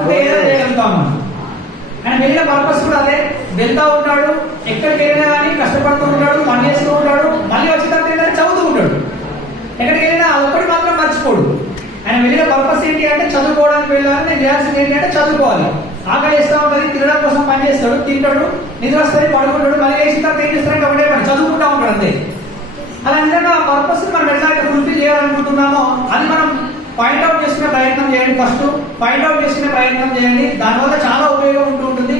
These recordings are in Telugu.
అనుకుంటే ఏదో చేయగలుగుతాం మనం. ఆయన వెళ్ళిన పర్పస్ కూడా అదే, వెళ్తా ఉంటాడు, ఎక్కడికి వెళ్ళినా కానీ కష్టపడుతూ ఉంటాడు, పని చేస్తూ ఉంటాడు, మళ్ళీ వచ్చిన తర్వాత ఏంటంటే చదువుతూ ఉంటాడు. ఎక్కడికి వెళ్ళినా అదొక్కటి మాత్రం మర్చిపోడు. ఆయన వెళ్ళిన పర్పస్ ఏంటి అంటే చదువుకోవడానికి వెళ్ళాలని, నేను చేయాల్సింది ఏంటి అంటే చదువుకోవాలి. ఆకలి వేస్తూ ఉంటుంది, తినడం కోసం పని చేస్తాడు, తింటాడు, నిద్ర వస్తుంది, పడుకుంటాడు, మళ్ళీ వేసిన తర్వాత ఏం చేస్తారంటే ఒకటే పని చదువుకుంటా ఉంటాడు అంతే. అలా నిజంగా ఆ పర్పస్ మనం ఎట్లయితే ఫుల్ఫిల్ చేయాలనుకుంటున్నామో అది మనం పాయింట్ అవుట్ చేసుకునే ప్రయత్నం చేయండి. ఫస్ట్ పాయింట్ అవుట్ చేసుకునే ప్రయత్నం చేయండి, దానివల్ల చాలా ఉపయోగం ఉంటూ ఉంటుంది.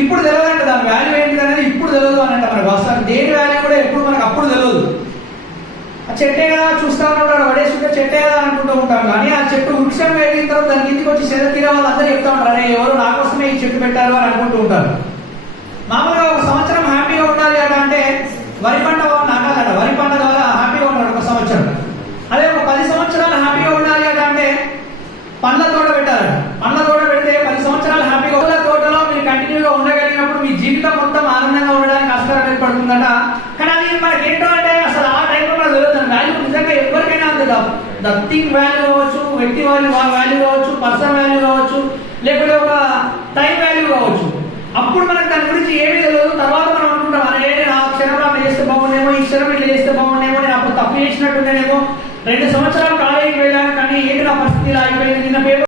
ఇప్పుడు తెలియదంటే దాని వాల్యూ ఏంటి అనేది ఇప్పుడు తెలియదు అని అంటే మనకు అసలు దేని వాల్యూ కూడా ఎప్పుడు మనకు అప్పుడు తెలియదు. ఆ చెట్టే కదా చూస్తా ఉంటాడు, పడేస్తుంటే చెట్టే కదా అనుకుంటూ ఉంటాం, కానీ ఆ చెట్టు వృక్షం వేగిన తర్వాత దాని కిందికి వచ్చి చెద తీరే వాళ్ళు అందరూ చెప్తా ఉంటారు, అరే ఎవరు నా కోసమే ఈ చెట్టు పెట్టారు అని అనుకుంటూ ఉంటారు. మామూలుగా ఒక సంవత్సరం హ్యాపీగా ఉండాలి అంటే వరి పంట నాటాలట, వరి పంట ద్వారా హ్యాపీగా ఉన్నాడు ఒక సంవత్సరం. అదే ఒక 10 సంవత్సరాలు హ్యాపీగా ఉండాలి అంటే పండ్ల తోట పెట్టాలట. పండ్ల తోట పెడితే 10 సంవత్సరాలు హ్యాపీగా పండ్ల తోటలో మీరు కంటిన్యూగా ఉండగలిగినప్పుడు మీ జీవితం మొత్తం ఆనందంగా ఉండడానికి ఆస్కారం ఏర్పడుతుందట. కానీ అది మనకి ఏంటో అంటే అసలు ఆ టైంలో మనకు తెలియదు వాల్యూ. నిజంగా ఎవరికైనా అంతే, ద థింగ్ వాల్యూ కావచ్చు, వ్యక్తి వాల్యూ కావచ్చు, పర్సన్ వాల్యూ కావచ్చు, లేకపోతే ఒక టైం వాల్యూ కావచ్చు. అప్పుడు మనకు దాని గురించి ఏమీ తెలియదు. తర్వాత మనం అనుకుంటాం, అరే నేను ఆ క్షణంలో అట్లా చేస్తే బాగుండేమో, ఈ క్షణం ఇట్లా చేస్తే బాగుండేమో, నేను అప్పుడు తప్పు చేసినట్టుండేమో, 2 సంవత్సరాలు కాలేజీకి వెళ్ళాను కానీ ఏంటి నా పరిస్థితి ఇలా అయిపోయింది, నిన్న పేపర్